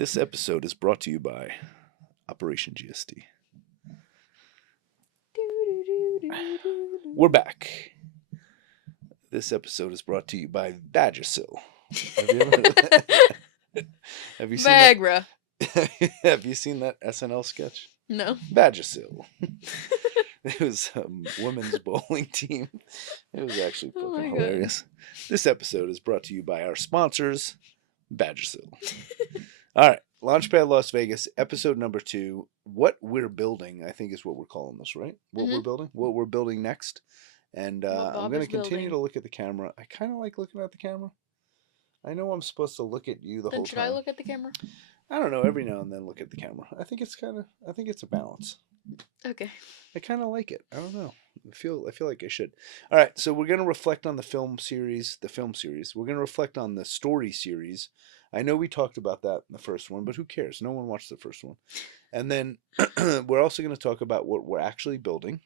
This episode is brought to you by Operation GST. We're back. This episode is brought to you by Vagisil. Have you ever have you seen Viagra. that? Have you seen that SNL sketch? No. Vagisil. It was a women's bowling team. It was actually Oh fucking my God. hilarious. This episode is brought to you by our sponsors, Vagisil. All right, Launchpad Las Vegas, episode number 2. What we're building, I think, is what we're calling this, right? What we're building, what we're building next, and What I'm Bob going to is continue building. to look at the camera. I kind of like looking at the camera. I know I'm supposed to look at you the Then whole should time. I look at the camera? I don't know. Every now and then, look at the camera. I think it's a balance. Okay. I kind of like it. I don't know. I feel like I should. All right, so we're going to reflect on the film series. We're going to reflect on the story series. I know we talked about that in the first one, but who cares? No one watched the first one. And then we're also going to talk about what we're actually building,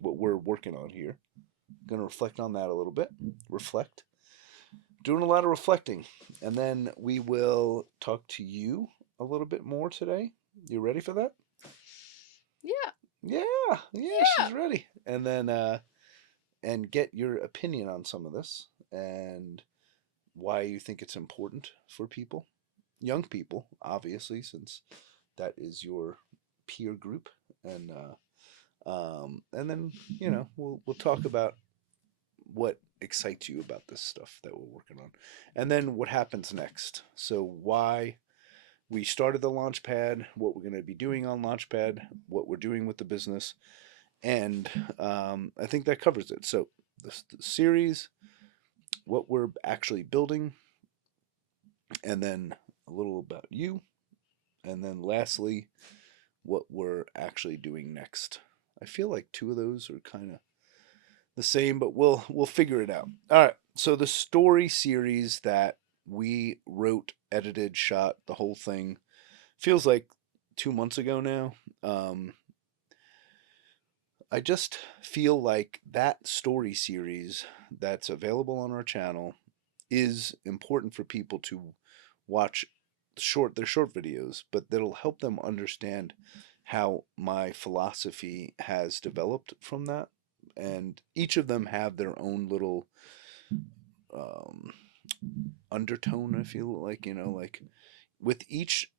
what we're working on here. Going to reflect on that a little bit. Reflect. Doing a lot of reflecting. And then we will talk to you a little bit more today. You ready for that? Yeah. Yeah, she's ready. And then and get your opinion on some of this and why you think it's important for people, young people, obviously, since that is your peer group, and then we'll talk about what excites you about this stuff that we're working on, and then what happens next. So why we started the Launchpad, what we're going to be doing on Launchpad, what we're doing with the business, and I think that covers it. So the series, what we're actually building, and then a little about you, and then lastly, what we're actually doing next. I feel like two of those are kind of the same, but we'll figure it out. All right. So the story series that we wrote, edited, shot, the whole thing feels like 2 months ago now. I just feel like that story series that's available on our channel is important for people to watch their short videos, but that'll help them understand how my philosophy has developed from that. And each of them have their own little um, undertone. I feel like like with each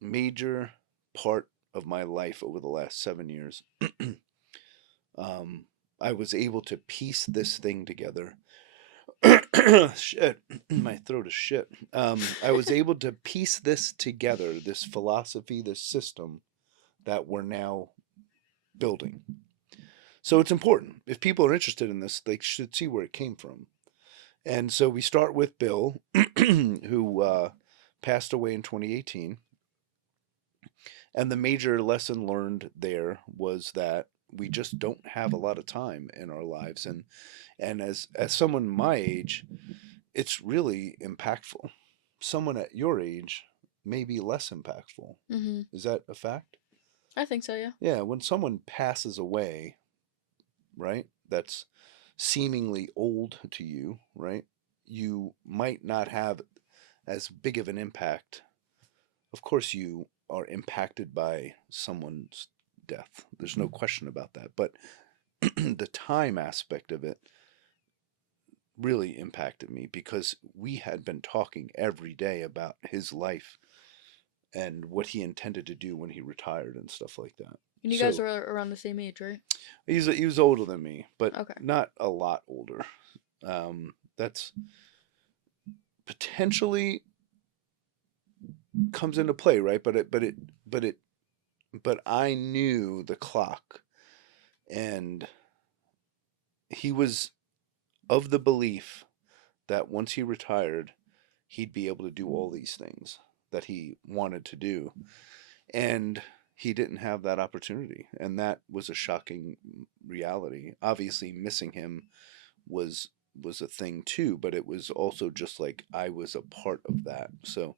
major part of my life over the last 7 years, um, I was able to piece this thing together. Shit, my throat is shit. I was able to piece this together, this philosophy, this system that we're now building. So it's important. If people are interested in this, they should see where it came from. And so we start with Bill, who passed away in 2018. And the major lesson learned there was that we just don't have a lot of time in our lives. And as someone my age, it's really impactful. Someone at your age may be less impactful. Mhm. Is that a fact? I think so. Yeah. Yeah, when someone passes away, right? That's seemingly old to you, right? You might not have as big of an impact. Of course, you are impacted by someone's death. There's no question about that. But the time aspect of it really impacted me because we had been talking every day about his life and what he intended to do when he retired and stuff like that. And you guys So are around the same age, right? he was older than me, but Okay. not a lot older. That's potentially comes into play, right? But I knew the clock, and he was of the belief that once he retired, he'd be able to do all these things that he wanted to do, and he didn't have that opportunity, and that was a shocking reality. Obviously, missing him was a thing too, but it was also just like I was a part of that. So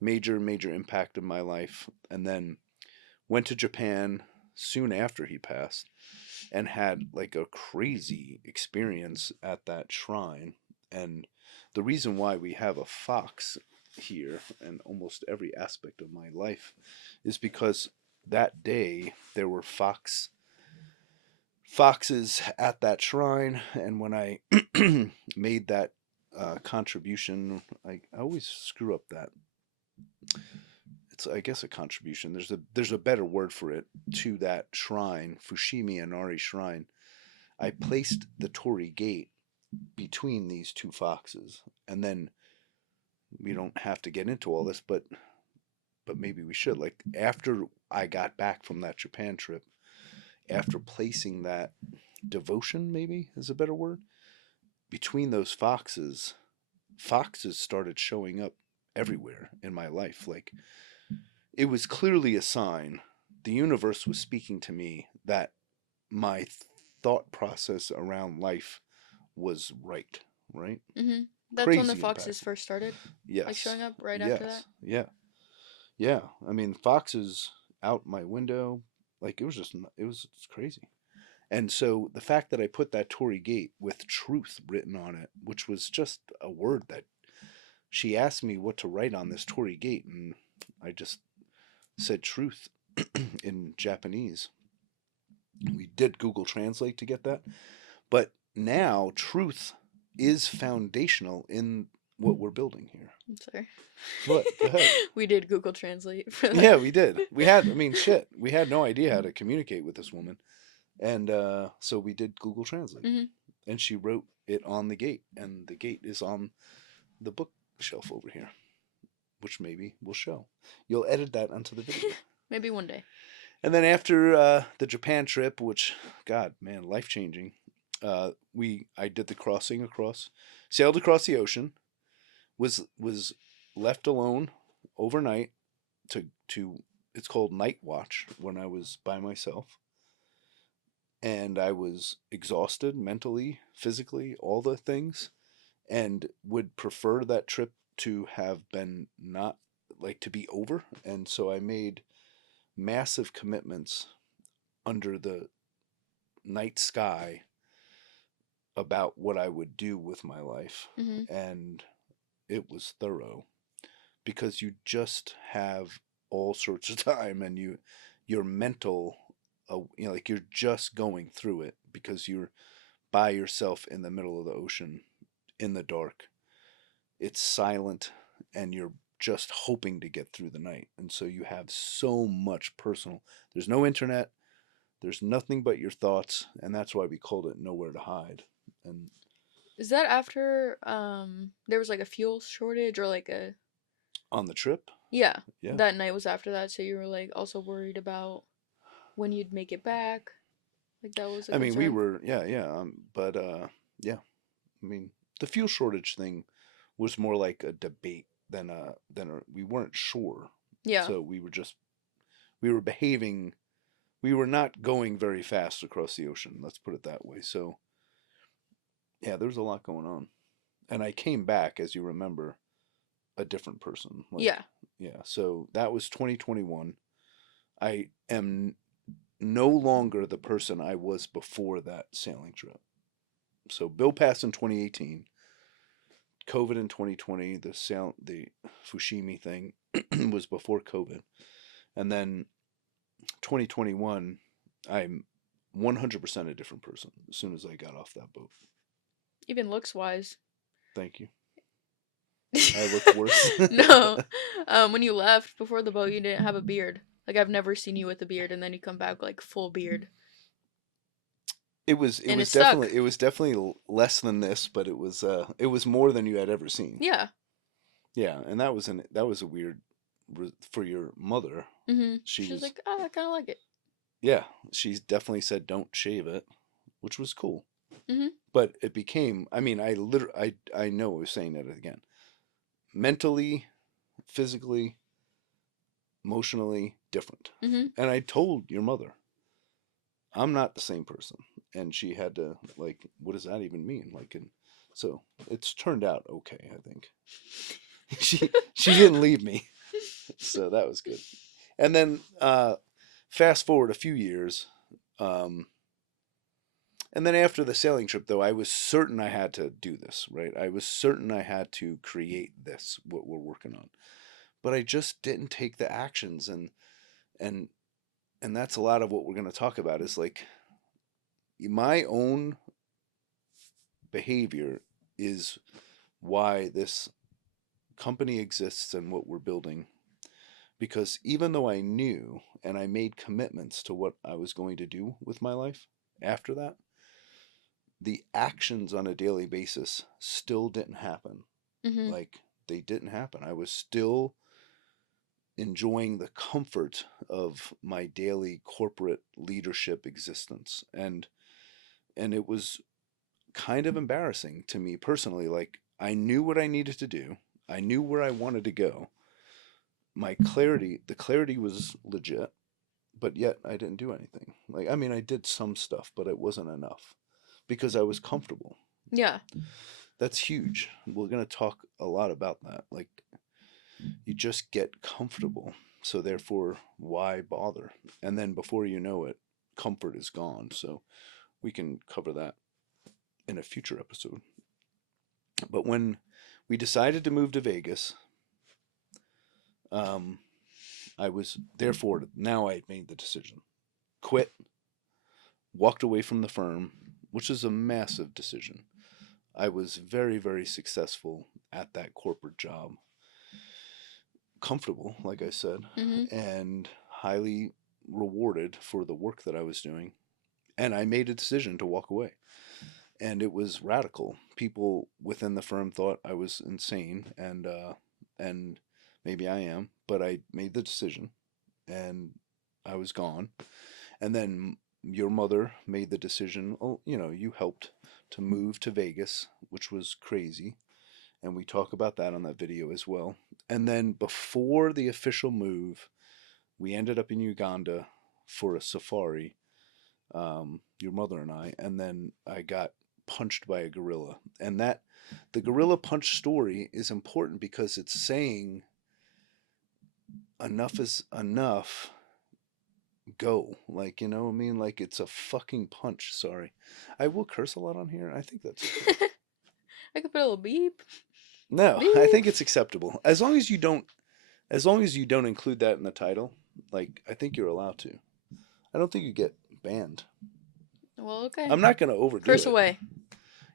major impact in my life. And then went to Japan soon after he passed and had like a crazy experience at that shrine. And the reason why we have a fox here and almost every aspect of my life is because that day there were foxes at that shrine, and when I made that contribution, I always screw up that. It's, I guess, a contribution. There's a better word for it, to that shrine, Fushimi Inari Shrine. I placed the torii gate between these two foxes, and then we don't have to get into all this, but maybe we should. Like, after I got back from that Japan trip, after placing that devotion, maybe is a better word, between those foxes started showing up everywhere in my life. Like, it was clearly a sign. The universe was speaking to me that my thought process around life was right, right? Mm-hmm. That's when the Crazy foxes impactful. first started, like Yes. showing up right after that. Yes. Yeah. Yeah. I mean, foxes out my window, like, it was crazy. And so the fact that I put that torii gate with truth written on it, which was just a word that she asked me what to write on this torii gate, and I just said truth in Japanese. We did Google Translate to get that, but now truth is foundational in what we're building here. I'm sorry. What? Go ahead. We did Google Translate for that. Yeah, we did. We had, I mean, shit. We had no idea how to communicate with this woman. And so we did Google Translate. Mm-hmm. And she wrote it on the gate. And the gate is on the bookshelf over here, which maybe we'll show. You'll edit that onto the video. Maybe one day. And then after the Japan trip, which, God, man, life changing, I did the crossing across, sailed across the ocean, was left alone overnight to it's called night watch when I was by myself, and I was exhausted mentally, physically, all the things, and would prefer that trip to have been not, like, to be over. And so I made massive commitments under the night sky about what I would do with my life. Mm-hmm. And it was thorough, because you just have all sorts of time, and your mental, like, you're just going through it because you're by yourself in the middle of the ocean in the dark. It's silent, and you're just hoping to get through the night. And so you have so much personal. There's no internet. There's nothing but your thoughts, and that's why we called it Nowhere to Hide. And Is that after there was like a fuel shortage or like a on the trip, yeah, yeah. that night was after that, so you were like also worried about when you'd make it back. Like that was a I mean, we concern. were, yeah. But yeah. I mean, the fuel shortage thing was more like a debate than we weren't sure. Yeah. So we were behaving. We were not going very fast across the ocean. Let's put it that way. So yeah, there was a lot going on, and I came back, as you remember, a different person. Like, Yeah. yeah. So that was 2021. I am no longer the person I was before that sailing trip. So Bill passed in 2018. COVID in 2020. The Fushimi thing was before COVID, and then 2021, I'm 100% a different person as soon as I got off that boat. Even looks wise. Thank you. I look worse. No. When you left before the boat, you didn't have a beard. Like I've never seen you with a beard, and then you come back like full beard. It was And it stuck. definitely less than this, but it was more than you had ever seen. Yeah. Yeah, and that was a weird for your mother. Mm-hmm. She She was was, like, oh, I kind of like it. yeah, she definitely said don't shave it, which was cool. Mm-hmm. But it became, I mean, I know I was saying that again. Mentally, physically, emotionally different. Mm-hmm. And I told your mother, I'm not the same person. And she had to, like, what does that even mean? Like, and so it's turned out okay, I think. She didn't leave me. So that was good. And then fast forward a few years, And then after the sailing trip, though, I was certain I had to do this, right? I was certain I had to create this, what we're working on. But I just didn't take the actions, and and that's a lot of what we're going to talk about is like my own behavior is why this company exists and what we're building. Because even though I knew and I made commitments to what I was going to do with my life after that, the actions on a daily basis still didn't happen. Mhm. Like they didn't happen. I was still enjoying the comfort of my daily corporate leadership existence. And it was kind of embarrassing to me personally. Like I knew what I needed to do. I knew where I wanted to go. The clarity was legit, but yet I didn't do anything. Like I mean I did some stuff, but it wasn't enough because I was comfortable. Yeah. That's huge. We're going to talk a lot about that. Like you just get comfortable. So therefore, why bother? And then before you know it, comfort is gone. So we can cover that in a future episode. But when we decided to move to Vegas, um, I was therefore now I had made the decision. Quit, walked away from the firm, which is a massive decision. I was very, very successful at that corporate job, comfortable, like I said, Mhm. and highly rewarded for the work that I was doing. And I made a decision to walk away. And it was radical. People within the firm thought I was insane, and maybe I am, but I made the decision, and I was gone. And then your mother made the decision. Oh, you helped to move to Vegas, which was crazy, and we talk about that on that video as well. And then before the official move, we ended up in Uganda for a safari, your mother and I, and then I got punched by a gorilla. And that the gorilla punch story is important because it's saying enough is enough. Go. Like, you know what I mean? Like it's a fucking punch. Sorry. I will curse a lot on here. I think that's okay. I could put a little beep. No, I Beep. think it's acceptable. As long as you don't include that in the title, like I think you're allowed to. I don't think you get banned. Well, okay. I'm not going to overdo Curse it. away.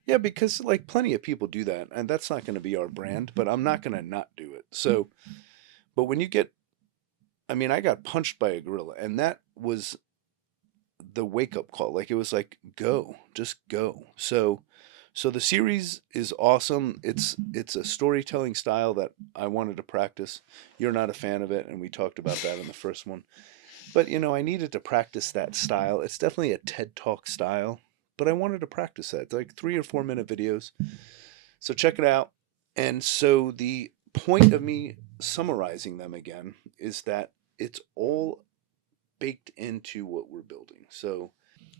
Yeah, because like plenty of people do that, and that's not going to be our brand, but I'm not going to not do it. So, but when you get, I mean, I got punched by a gorilla, and that was the wake up call. Like it was like, go, just go. So the series is awesome. It's a storytelling style that I wanted to practice. You're not a fan of it, and we talked about that in the first one. But I needed to practice that style. It's definitely a TED Talk style, but I wanted to practice that. It's like 3 or 4 minute videos. So check it out. And so the point of me summarizing them again is that it's all baked into what we're building. So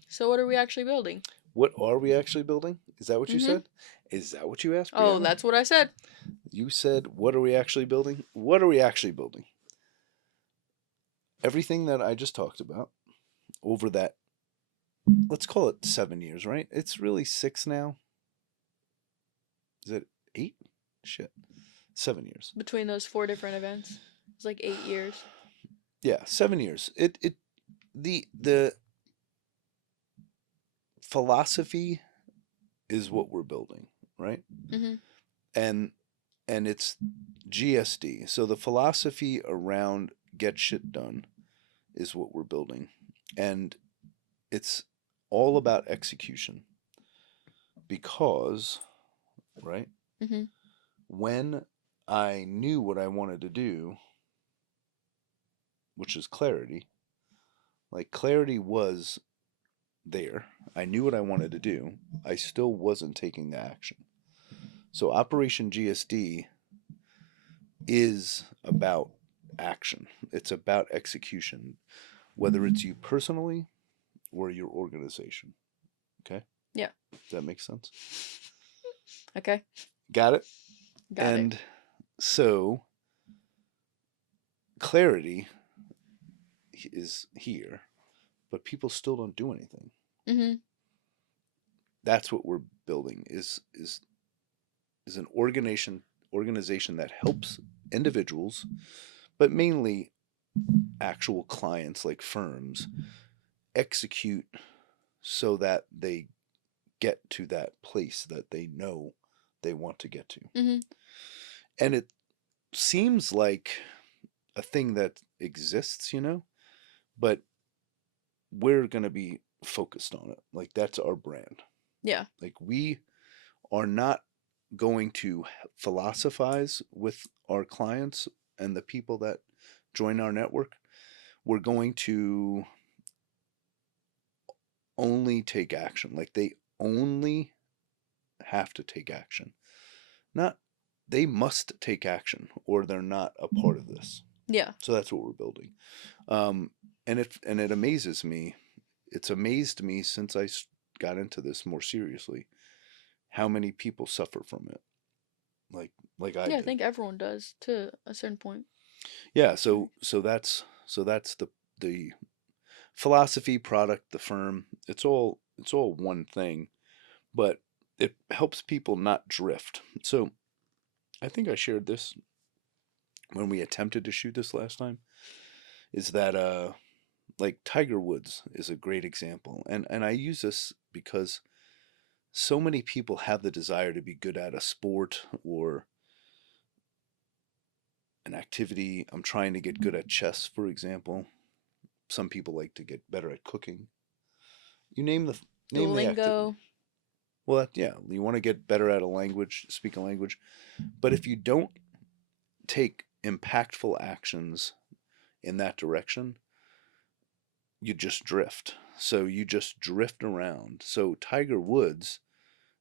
So what are we actually building? what are we actually building? Is that what you Mhm. said? Is that what you asked, Oh, Brianna? that's what I said. You said, what are we actually building? What are we actually building? Everything that I just talked about over that, let's call it 7 years, right? It's really 6 now. Is it 8? Shit. 7 years. Between those 4 different events. It's like 8 years. Yeah, 7 years. The philosophy is what we're building, right? Mhm. And it's GSD. So the philosophy around get shit done is what we're building. And it's all about execution because, right? Mhm. When I knew what I wanted to do, which is clarity, like clarity was there. I knew what I wanted to do. I still wasn't taking the action. So Operation GSD is about action. It's about execution, whether it's you personally or your organization. Okay? Yeah. Does that make sense? Okay. Got it? Got it. And so clarity is here, but people still don't do anything. Mhm. that's what we're building is an organization that helps individuals, but mainly actual clients like firms, execute so that they get to that place that they know they want to get to. Mhm. And it seems like a thing that exists, but we're going to be focused on it. Like, that's our brand. Yeah. Like, we are not going to philosophize with our clients and the people that join our network. We're going to only take action. Like, they only have to take action. Not they must take action or they're not a part of this. Yeah. So that's what we're building. Um, and it amazes me. It's amazed me since got into this more seriously how many people suffer from it. Like I Yeah, I did. think everyone does to a certain point. Yeah, so that's the philosophy, product, the firm. It's all one thing, but it helps people not drift. So I think I shared this when we attempted to shoot this last time. Is that like Tiger Woods is a great example, and I use this because so many people have the desire to be good at a sport or an activity. I'm trying to get good at chess, for example. Some people like to get better at cooking. You name the activity. Duolingo. Well, yeah, you want to get better at a language, speak a language. But if you don't take impactful actions in that direction, you just drift. So you just drift around. So Tiger Woods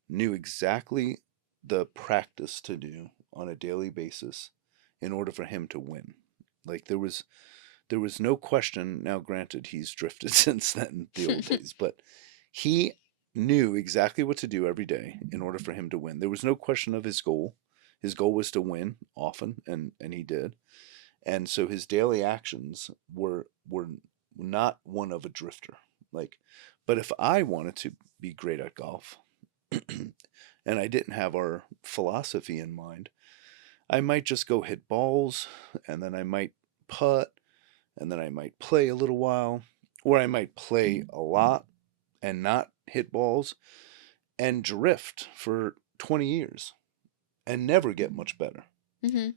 knew exactly the practice to do on a daily basis in order for him to win. Like, there was no question. Now, granted, he's drifted since then, the old days, but he knew exactly what to do every day in order for him to win. There was no question of his goal. His goal was to win often, and he did. And so his daily actions were not one of a drifter. Like, but if I wanted to be great at golf, and I didn't have our philosophy in mind, I might just go hit balls, and then I might putt, and then I might play a little while, or I might play a lot and not hit balls and drift for 20 years and never get much better. Mhm.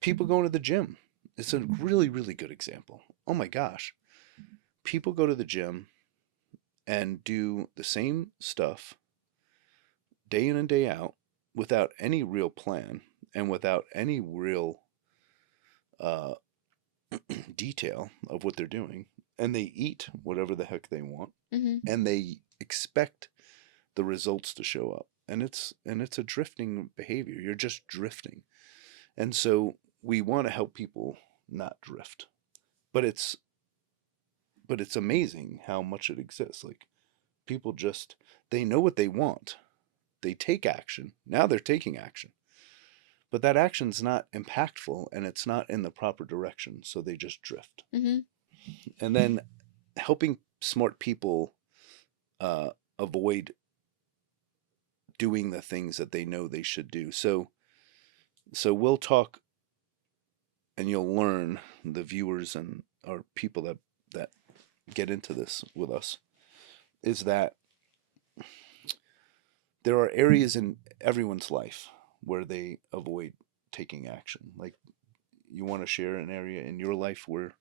People going to the gym. It's a really, really good example. Oh my gosh. People go to the gym and do the same stuff day in and day out without any real plan and without any real uh, detail of what they're doing. And they eat whatever the heck they want Mhm. and they expect the results to show up. And it's a drifting behavior. You're just drifting. And so we want to help people not drift. But it's amazing how much it exists. Like, people just they know what they want. They take action. Now they're taking action. But that action's not impactful and it's not in the proper direction, so they just drift. Mhm. And then helping smart people uh, avoid doing the things that they know they should do. So we'll talk and you'll learn, the viewers and or people that get into this with us, is that there are areas in everyone's life where they avoid taking action. Like, you want to share an area in your life where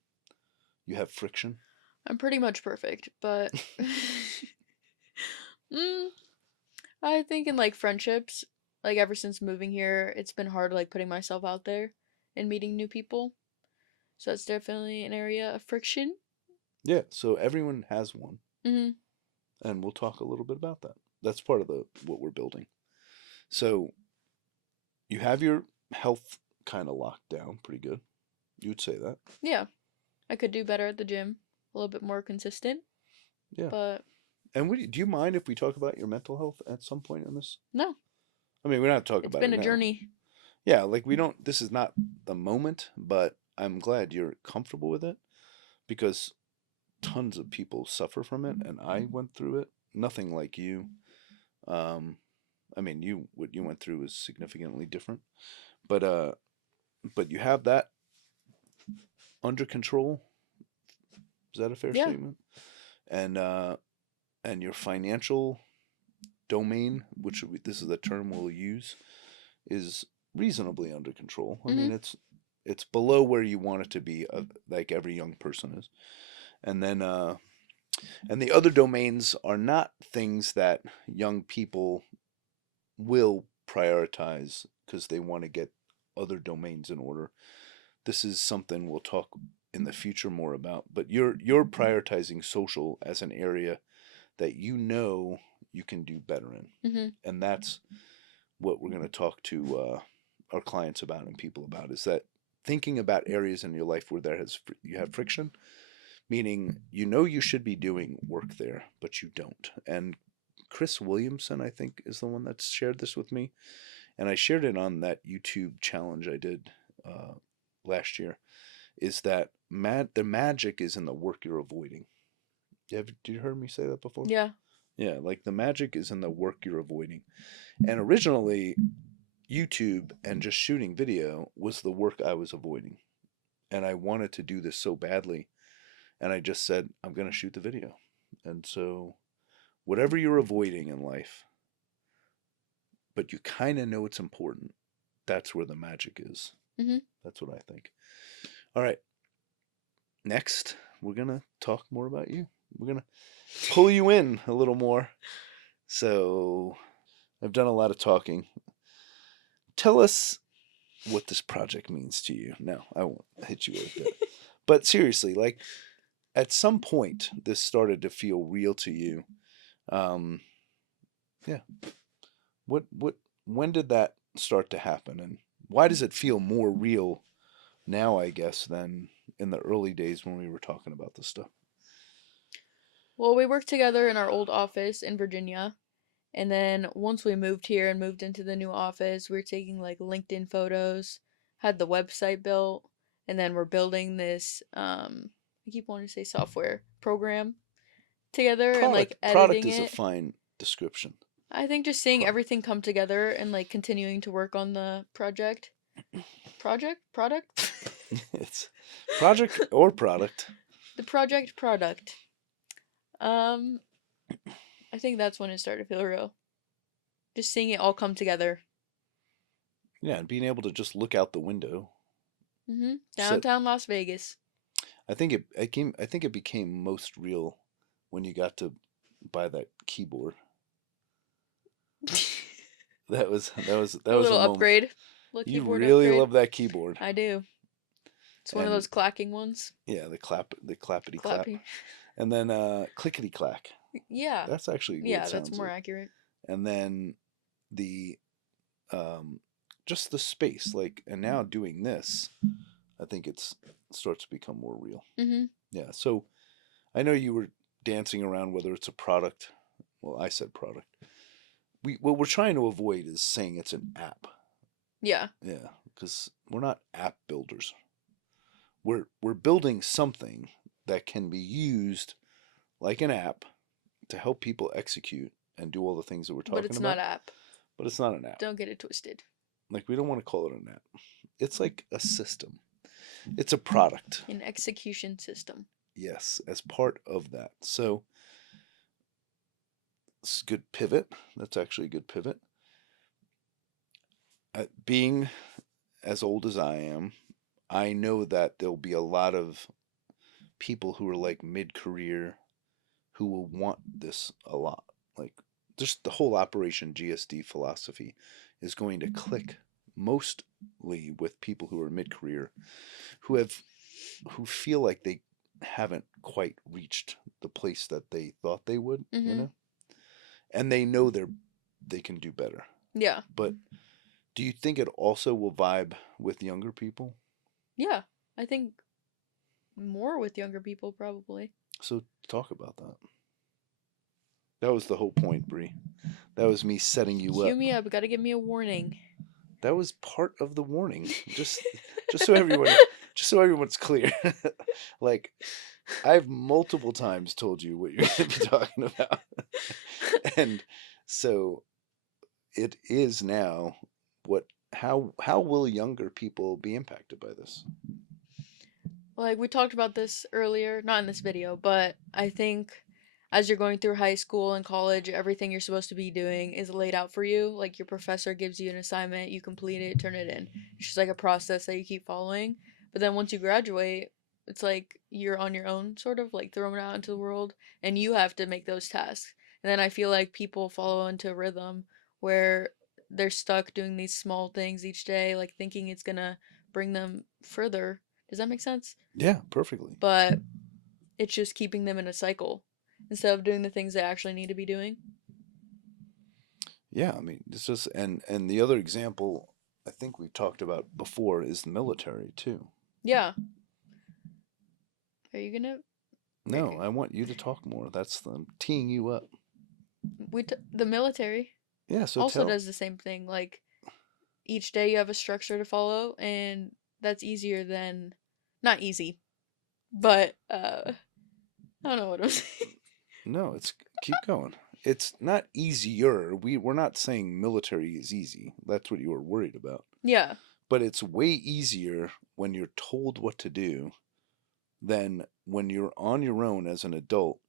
you have friction? I'm pretty much perfect, but mm, I think in like friendships, like ever since moving here, it's been hard like putting myself out there and meeting new people. So that's definitely an area of friction. Yeah, so everyone has one, Mhm. and we'll talk a little bit about that. That's part of the what we're building. So you have your health kind of locked down pretty good. You would say that. Yeah, I could do better at the gym, a little bit more consistent, Yeah. but And do you mind if we talk about your mental health at some point in this? no, I mean, we're not talking it's about been it a now. journey. Yeah, like, we don't. This is not the moment, but I'm glad you're comfortable with it because tons of people suffer from it, and I went through it. Nothing like you. Um, I mean, what you went through is significantly different, but but you have that under control. Is that a fair Yeah. statement? And and your financial domain, which this is the term we'll use, is reasonably under control. I mean, Mhm. it's below where you want it to be, like every young person is. And then and the other domains are not things that young people will prioritize because they want to get other domains in order. This is something we'll talk in the future more about, but you're prioritizing social as an area that you know you can do better in. Mhm. And that's what we're going to talk to our clients about and people about, is that thinking about areas in your life where you have friction, meaning you know you should be doing work there but you don't. And Chris Williamson, I think, is the one that's shared this with me, and I shared it on that YouTube challenge I did uh, last year. Is that the magic is in the work you're avoiding. Did you heard me say that before? Yeah. Yeah, like the magic is in the work you're avoiding. And originally, YouTube and just shooting video was the work I was avoiding. And I wanted to do this so badly. And I just said, I'm going to shoot the video. And so, whatever you're avoiding in life, but you kind of know it's important, that's where the magic is. Mhm. That's what I think. All right. Next, we're going to talk more about you. We're going to pull you in a little more. So, I've done a lot of talking. Tell us what this project means to you. No, I won't hit you with that. But seriously, like at some point, this started to feel real to you. Um, yeah. What? When did that start to happen, and why does it feel more real now? I guess than in the early days when we were talking about this stuff. Well, we worked together in our old office in Virginia. And then once we moved here and moved into the new office, we were taking like LinkedIn photos, had the website built, and then we're building this I keep wanting to say software program together and like Product editing is a it. fine description. I think just seeing Product. everything come together and like continuing to work on the project. Project? Product? It's project or product. The project product. Um I think that's when it started to feel real. Just seeing it all come together. Yeah, and being able to just look out the window. Sit. Downtown Las Vegas. I think it became most real when you got to buy that keyboard. That A was a little moment. upgrade. Little You keyboard really upgrade. love that keyboard. I do. It's one of And those clacking ones. yeah, the clappity clap. Clappy. And then clickety clack. Yeah. That's actually what it Yeah, that's sounds more like. accurate. And then the um just the space, like, and now doing this, I think it starts to become more real. Mhm. Yeah. So I know you were dancing around whether it's a product. Well, I said product. What we're trying to avoid is saying it's an app. Yeah. Yeah, because we're not app builders. We're building something that can be used like an app to help people execute and do all the things that we're But talking it's not about. app. But it's not an app. Don't get it twisted. Like, we don't want to call it an app. It's like a system. It's a product. An execution system. Yes, as part of that. So it's a good pivot. That's actually a good pivot. Being as old as I am, I know that there'll be a lot of people who are like mid career who will want this a lot. Like, just the whole Operation GSD philosophy is going to click mostly with people who are mid career who have who feel like they haven't quite reached the place that they thought they would, you Mhm. know? And they know they can do better. Yeah. But do you think it also will vibe with younger people? Yeah. I think more with younger people probably. So talk about that. That was the whole point, Bree. That was me setting you Cue up. me up. Gotta give me a warning. That was part of the warning. Just so everyone just so everyone's clear. Like, I've multiple times told you what you're going to be talking about. And So it is now what how will younger people be impacted by this? Like we talked about this earlier, not in this video, but I think as you're going through high school and college, everything you're supposed to be doing is laid out for you. Like your professor gives you an assignment, you complete it, turn it in. It's just like a process that you keep following. But then once you graduate, it's like you're on your own, sort of like thrown out into the world, and you have to make those tasks. And then I feel like people follow into a rhythm where they're stuck doing these small things each day, like thinking it's gonna bring them further. Does that make sense? Yeah, perfectly. But it's just keeping them in a cycle instead of doing the things they actually need to be doing. Yeah, I mean, it's just and the other example I think we've talked about before is the military too. Yeah. Are you gonna? No, I want you to talk more. I'm teeing you up. The military Yeah, so also tell. does the same thing. Like each day you have a structure to follow, and that's easier than, not easy, but I don't know what I'm saying. No, it's keep going. It's not easier. We're not saying military is easy. That's what you were worried about. Yeah. But it's way easier when you're told what to do than when you're on your own as an adult.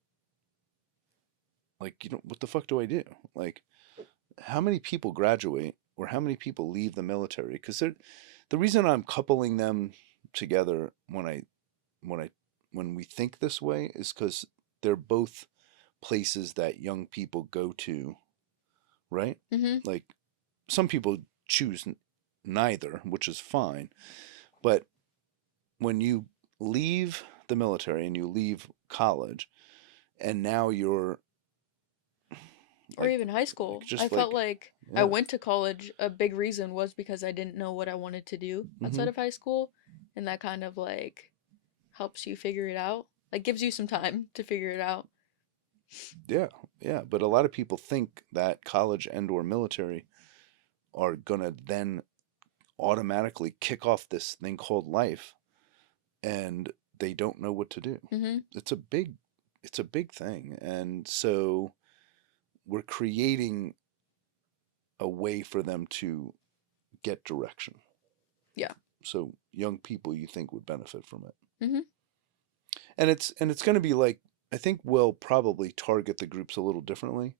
Like, what the fuck do I do? Like, how many people graduate or how many people leave the military? Because the reason I'm coupling them together when I when we think this way is because they're both places that young people go to, right? Mhm. Like some people choose neither, which is fine. But when you leave the military and you leave college, and now you're Or like, even high school. I just felt like, like I yeah, went to college. A big reason was because I didn't know what I wanted to do mm-hmm, outside of high school, and that kind of like helps you figure it out. Like gives you some time to figure it out. yeah, yeah. But a lot of people think that college and or military are gonna then automatically kick off this thing called life, and they don't know what to do. Mhm. It's a big, it's a big thing, and so we're creating a way for them to get direction. Yeah. So young people you think would benefit from it. Mhm. And it's going to be like I think we'll probably target the groups a little differently.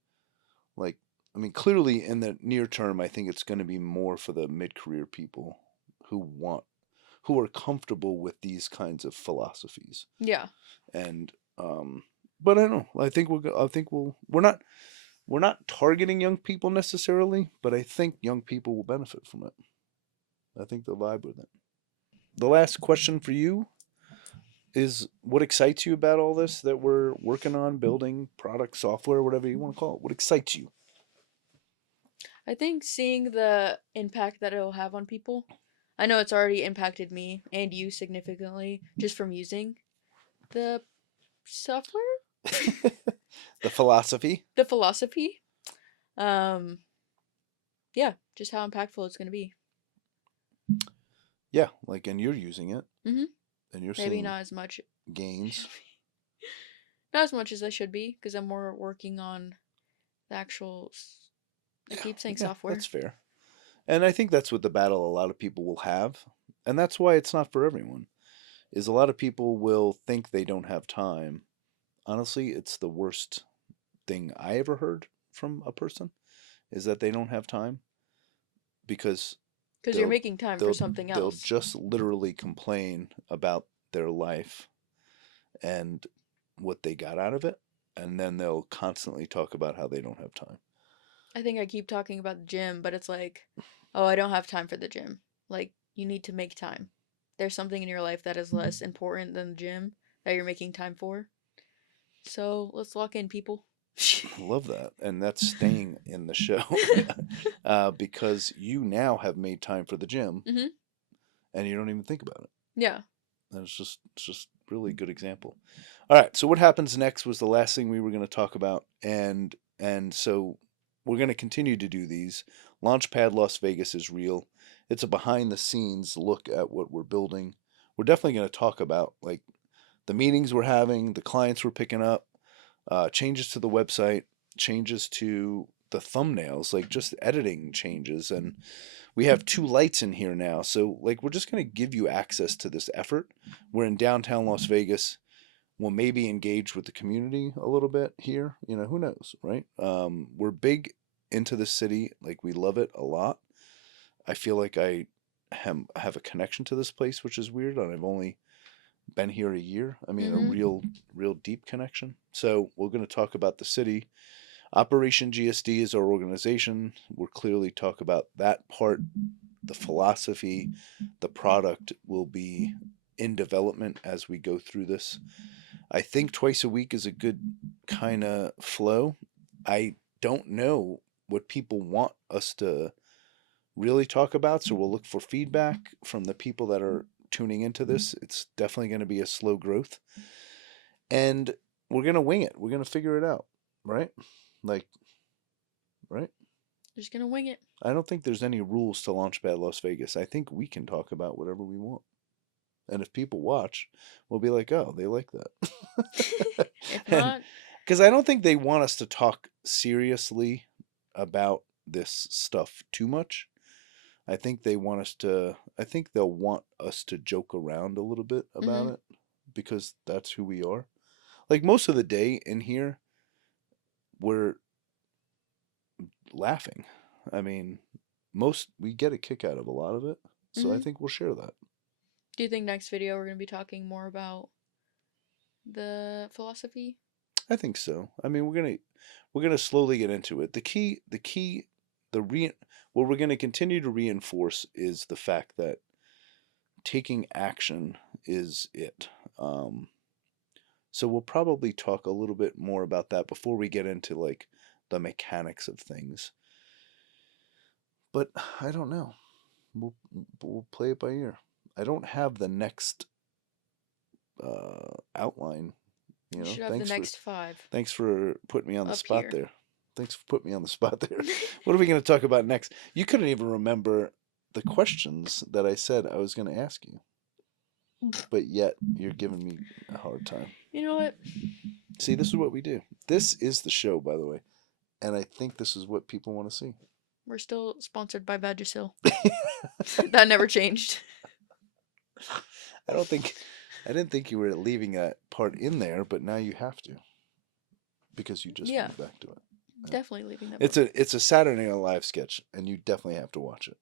Like I mean clearly in the near term I think it's going to be more for the mid-career people who want who are comfortable with these kinds of philosophies. Yeah. And but I don't know. I think we're not targeting young people necessarily, but I think young people will benefit from it. I think they'll vibe with it. The last question for you is what excites you about all this that we're working on, building product, software, whatever you want to call it? What excites you? I think seeing the impact that it'll have on people. I know it's already impacted me and you significantly just from using the software, The philosophy? the philosophy. Um, yeah, just how impactful it's going to be. Yeah, like, and you're using it Mhm. and you're Maybe seeing not as much. gains. Not as much as I should be because I'm more working on the actual I Yeah, keep saying yeah, that's software. fair. And I think that's what the battle a lot of people will have. And that's why it's not for everyone. Is a lot of people will think they don't have time. Honestly, it's the worst thing I ever heard from a person is that they don't have time because Because you're they'll making time for they'll something they'll else. just literally complain about their life and what they got out of it, and then they'll constantly talk about how they don't have time. I think I keep talking about the gym, but it's like, oh, I don't have time for the gym. Like, you need to make time. There's something in your life that is less important than the gym that you're making time for. So let's lock in, people. I love that, and that's staying in the show because you now have made time for the gym, Mhm. and you don't even think about it. Yeah. And it's just really good example. All right, so what happens next was the last thing we were going to talk about, and so we're going to continue to do these. Launchpad Las Vegas is real. It's a behind the scenes look at what we're building. We're definitely going to talk about like the meetings we're having, the clients we're picking up, changes to the website, changes to the thumbnails, like just editing changes, and we have 2 lights in here now. So like we're just going to give you access to this effort. We're in downtown Las Vegas. We'll maybe engage with the community a little bit here. You know, who knows, right? We're big into the city. Like we love it a lot. I feel like I have a connection to this place, which is weird. And I've only been here a year. I mean, a Mhm. real deep connection. So we're going to talk about the city. Operation GSD is our organization. We'll clearly talk about that part. The philosophy, the product will be in development as we go through this. I think twice a week is a good kind of flow. I don't know what people want us to really talk about, so we'll look for feedback from the people that are tuning into this. It's definitely going to be a slow growth, and we're going to wing it. We're going to figure it out, right? Like, right? Just gonna wing it. I don't think there's any rules to Launchpad Las Vegas. I think we can talk about whatever we want. And if people watch, we'll be like, oh, they like that. If And not, because I don't think they want us to talk seriously about this stuff too much. I think they want us to, I think they'll want us to joke around a little bit about mhm. it because that's who we are. Like most of the day in here, we're laughing. I mean, we get a kick out of a lot of it. So I Mhm. think we'll share that. Do you think next video we're gonna be talking more about the philosophy? I think so. I mean, we're gonna slowly get into it. The key, the re what we're gonna continue to reinforce is the fact that taking action is it. Um, so we'll probably talk a little bit more about that before we get into like the mechanics of things. But I don't know. We'll play it by ear. I don't have the next outline. You should have the Thanks for next 5 putting me on the up spot here. there. Thanks for putting me on the spot there. What are we going to talk about next? You couldn't even remember the questions that I said I was going to ask you, but yet you're giving me a hard time. You know what? See, this is what we do. This is the show, by the way, and I think this is what people want to see. We're still sponsored by Vagisil. That never changed. I don't think I didn't think you were leaving that part in there, but now you have to because you just Yeah, went back to it. Yeah. definitely leaving that It's part. a Saturday Night Live sketch, and you definitely have to watch it.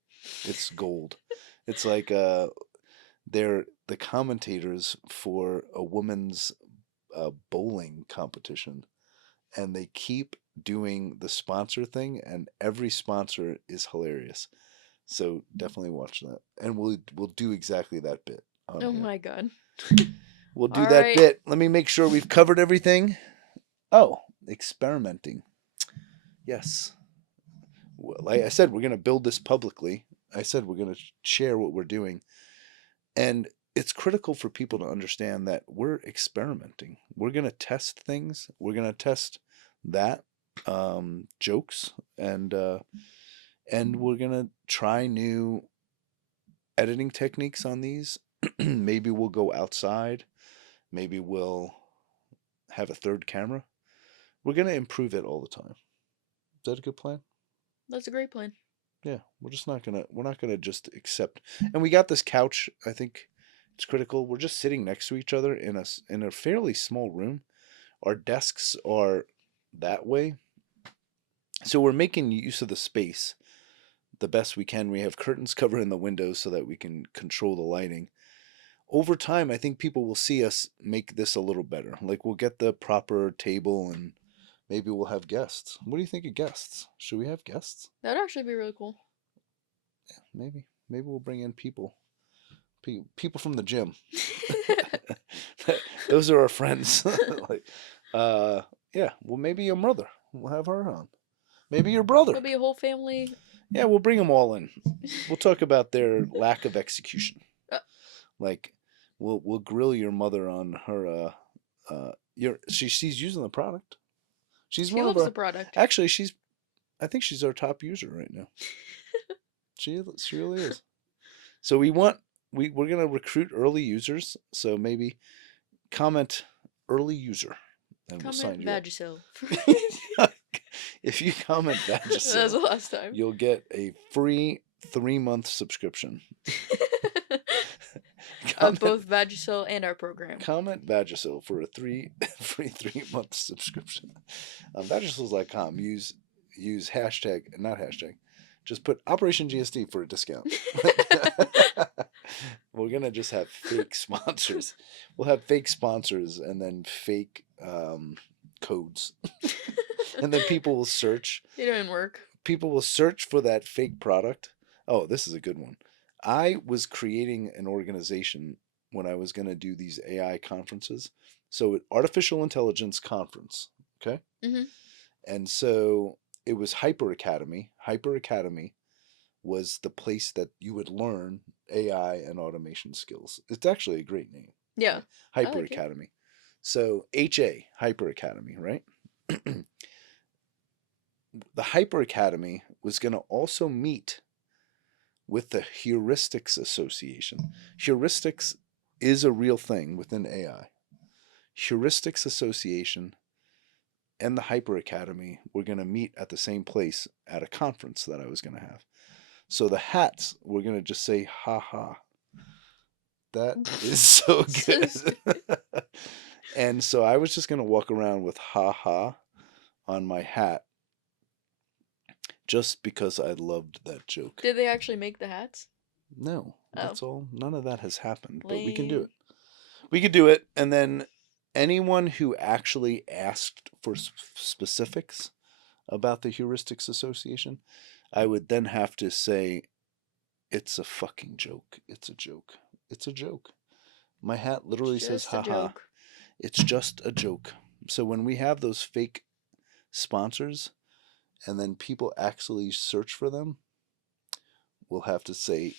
It's gold. It's like they're the commentators for a women's bowling competition, and they keep doing the sponsor thing, and every sponsor is hilarious. So definitely watch that, and we'll do exactly that bit on Oh here. my god. We'll do All that right. bit. Let me make sure we've covered everything. Oh, experimenting. Yes. Like I said, we're going to build this publicly. I said we're going to share what we're doing. And it's critical for people to understand that we're experimenting. We're going to test things. We're going to test that jokes and we're going to try new editing techniques on these. Maybe we'll go outside. Maybe we'll have a third camera. We're going to improve it all the time. Is that a good plan? That's a great plan. Yeah, we're not gonna just accept. And we got this couch. I think it's critical. We're just sitting next to each other in a fairly small room. Our desks are that way, so we're making use of the space the best we can. We have curtains covering the windows so that we can control the lighting. Over time, I think people will see us make this a little better. Like we'll get the proper table and maybe we'll have guests. What do you think of guests? Should we have guests? That'd actually be really cool. Maybe we'll bring in people from the gym. Those are our friends. Like, uh, yeah. Well, maybe your mother. We'll have her on. Maybe your brother. It'll be a whole family. Yeah, we'll bring them all in. We'll talk about their lack of execution. Uh, Like, we'll grill your mother on her. She's using the product. She's she one of loves the our. product. Actually, I think she's our top user right now. She really is. So we're gonna recruit early users. So maybe comment early user, and we'll Comment sign you Vagisil. up. If you comment That was the Vagisil, last time. you'll get a free 3-month subscription. Of Comment both Vagisil and our program. comment Vagisil for a free 3-month subscription. Vagisil.com. Use hashtag, not hashtag. Just put Operation GSD for a discount. We're gonna just have fake sponsors. We'll have fake sponsors and then fake codes, and then people will search. It didn't work. People will search for that fake product. Oh, this is a good one. I was creating an organization when I was gonna do these AI conferences. So artificial intelligence conference. Okay. Hmm. And so it was Hyper Academy. Hyper Academy was the place that you would learn AI and automation skills. It's actually a great name. Yeah, I Hyper like it. Academy. So HA, Hyper Academy, right? The Hyper Academy was going to also meet with the Heuristics Association. Heuristics is a real thing within AI. Heuristics Association and the Hyper Academy were going to meet at the same place at a conference that I was going to have. So the hats were going to just say, ha ha. That is so So good. stupid. And so I was just going to walk around with ha ha on my hat just because I loved that joke. Did they actually make the hats? No, Oh, that's all. None of that has happened, but we can do lame. it. We could do it. And then anyone who actually asked for specifics about the Heuristics Association, I would then have to say, it's a fucking joke. It's a joke. It's a joke. My hat literally It's says just a haha. joke. It's just a joke. So when we have those fake sponsors and then people actually search for them, we'll have to say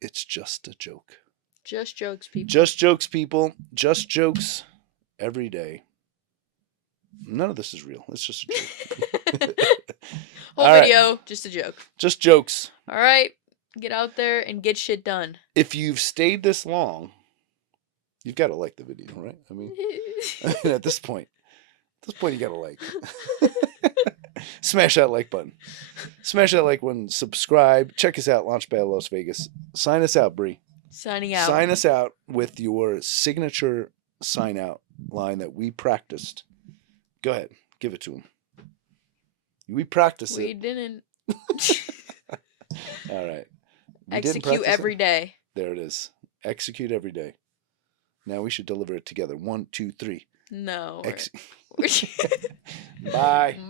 it's just a joke. Just jokes, people. Just jokes, people. Just jokes every day. None of this is real. It's just a joke. Whole All right. video, just a joke. Just jokes. All right, get out there and get shit done. If you've stayed this long, you've got to like the video, right? I mean, at this point, you got to like. Smash that like button. Smash that like button. Subscribe. Check us out, Launchpad Las Vegas. Sign us out, Bree. Signing out. Sign us out with your signature sign out line that we practiced. Go ahead. Give it to him. We practiced We it. didn't. All right. Execute every day. There it is. Execute every day. Now we should deliver it together. 1, 2, 3. No. Bye.